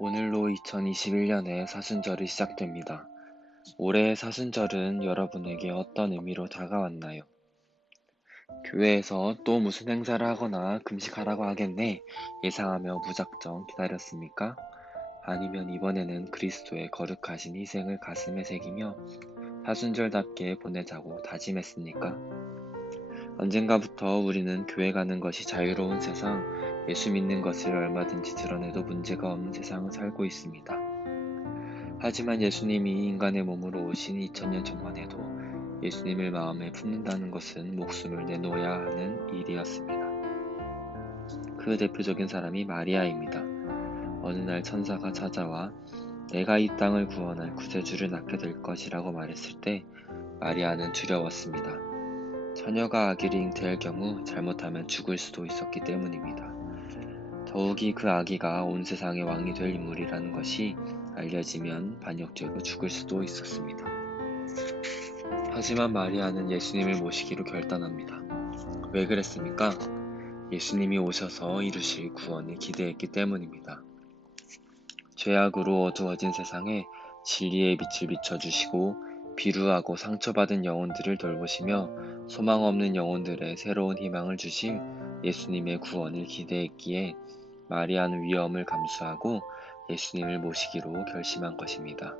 오늘로 2021년의 사순절이 시작됩니다. 올해의 사순절은 여러분에게 어떤 의미로 다가왔나요? 교회에서 또 무슨 행사를 하거나 금식하라고 하겠네 예상하며 무작정 기다렸습니까? 아니면 이번에는 그리스도의 거룩하신 희생을 가슴에 새기며 사순절답게 보내자고 다짐했습니까? 언젠가부터 우리는 교회 가는 것이 자유로운 세상, 예수 믿는 것을 얼마든지 드러내도 문제가 없는 세상을 살고 있습니다. 하지만 예수님이 인간의 몸으로 오신 2000년 전만 해도 예수님을 마음에 품는다는 것은 목숨을 내놓아야 하는 일이었습니다. 그 대표적인 사람이 마리아입니다. 어느 날 천사가 찾아와 내가 이 땅을 구원할 구세주를 낳게 될 것이라고 말했을 때 마리아는 두려웠습니다. 처녀가 아기를 잉태할 경우 잘못하면 죽을 수도 있었기 때문입니다. 더욱이 그 아기가 온 세상의 왕이 될 인물이라는 것이 알려지면 반역죄로 죽을 수도 있었습니다. 하지만 마리아는 예수님을 모시기로 결단합니다. 왜 그랬습니까? 예수님이 오셔서 이루실 구원을 기대했기 때문입니다. 죄악으로 어두워진 세상에 진리의 빛을 비춰주시고 비루하고 상처받은 영혼들을 돌보시며 소망 없는 영혼들의 새로운 희망을 주실 예수님의 구원을 기대했기에 마리아는 위험을 감수하고 예수님을 모시기로 결심한 것입니다.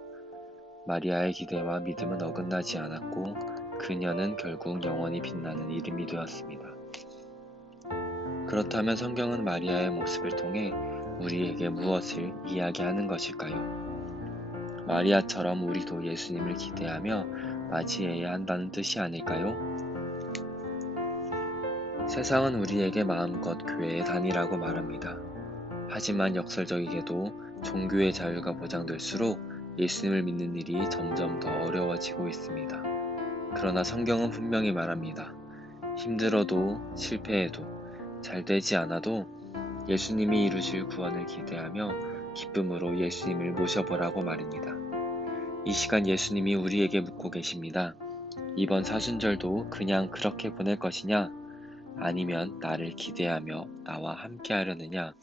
마리아의 기대와 믿음은 어긋나지 않았고 그녀는 결국 영원히 빛나는 이름이 되었습니다. 그렇다면 성경은 마리아의 모습을 통해 우리에게 무엇을 이야기하는 것일까요? 마리아처럼 우리도 예수님을 기대하며 맞이해야 한다는 뜻이 아닐까요? 세상은 우리에게 마음껏 교회에 다니라고 말합니다. 하지만 역설적이게도 종교의 자유가 보장될수록 예수님을 믿는 일이 점점 더 어려워지고 있습니다. 그러나 성경은 분명히 말합니다. 힘들어도 실패해도 잘 되지 않아도 예수님이 이루실 구원을 기대하며 기쁨으로 예수님을 모셔보라고 말입니다. 이 시간 예수님이 우리에게 묻고 계십니다. 이번 사순절도 그냥 그렇게 보낼 것이냐? 아니면 나를 기대하며 나와 함께 하려느냐?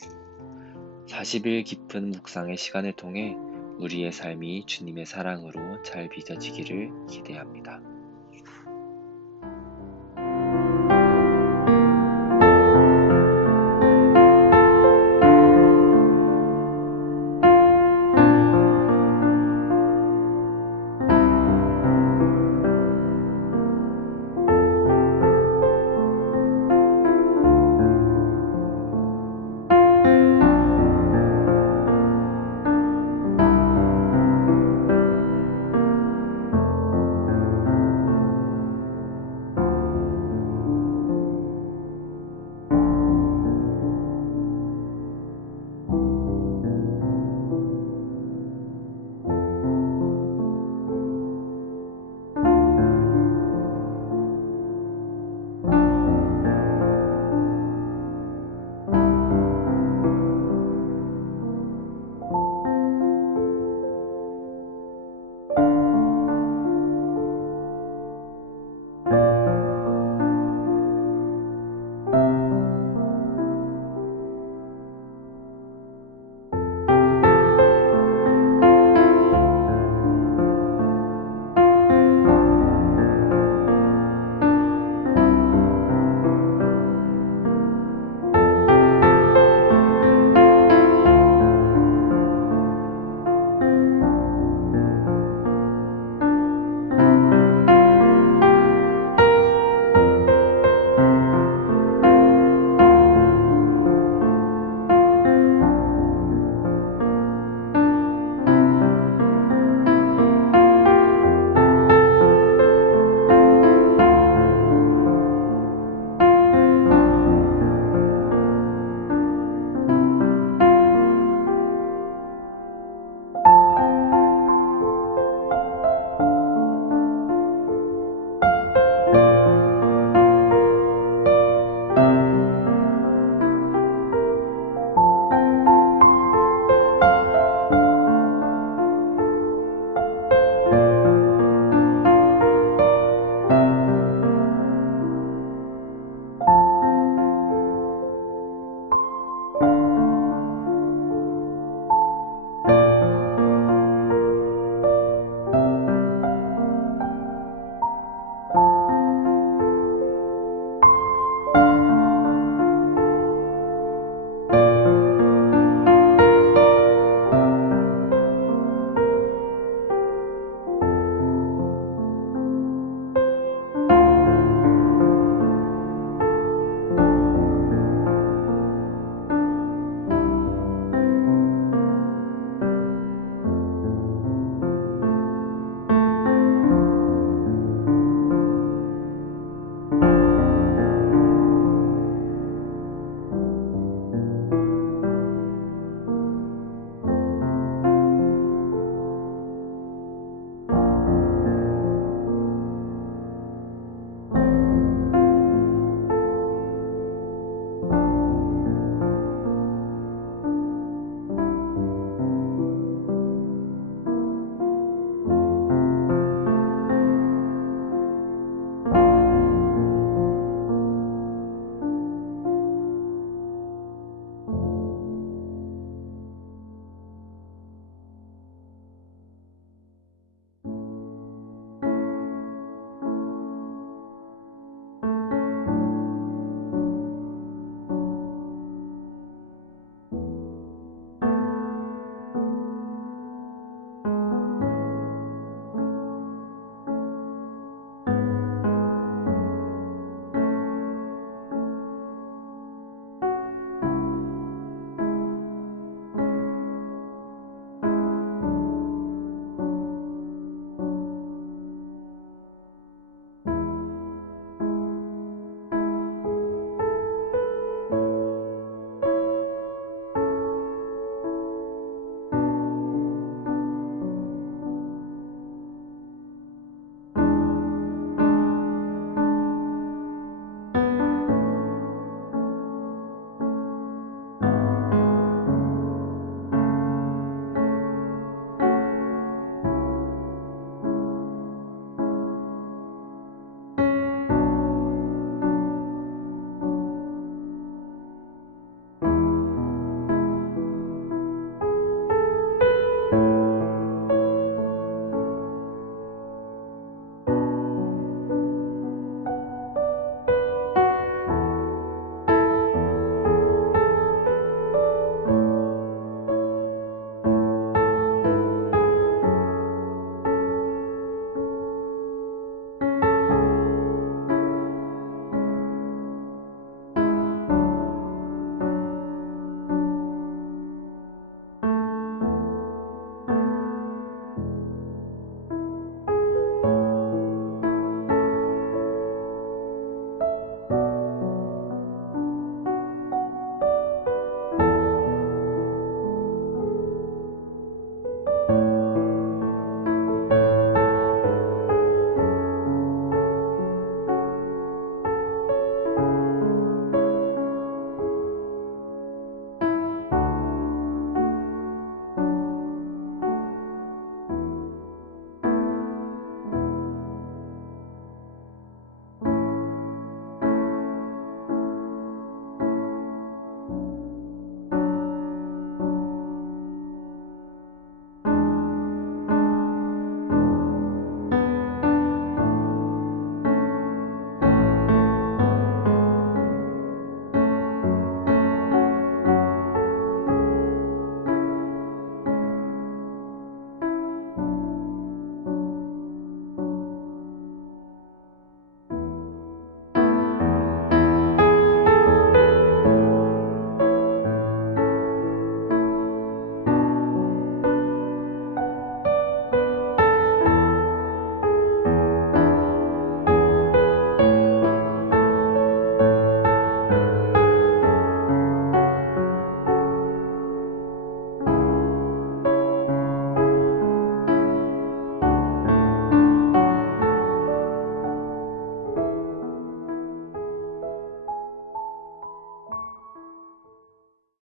40일 깊은 묵상의 시간을 통해 우리의 삶이 주님의 사랑으로 잘 빚어지기를 기대합니다.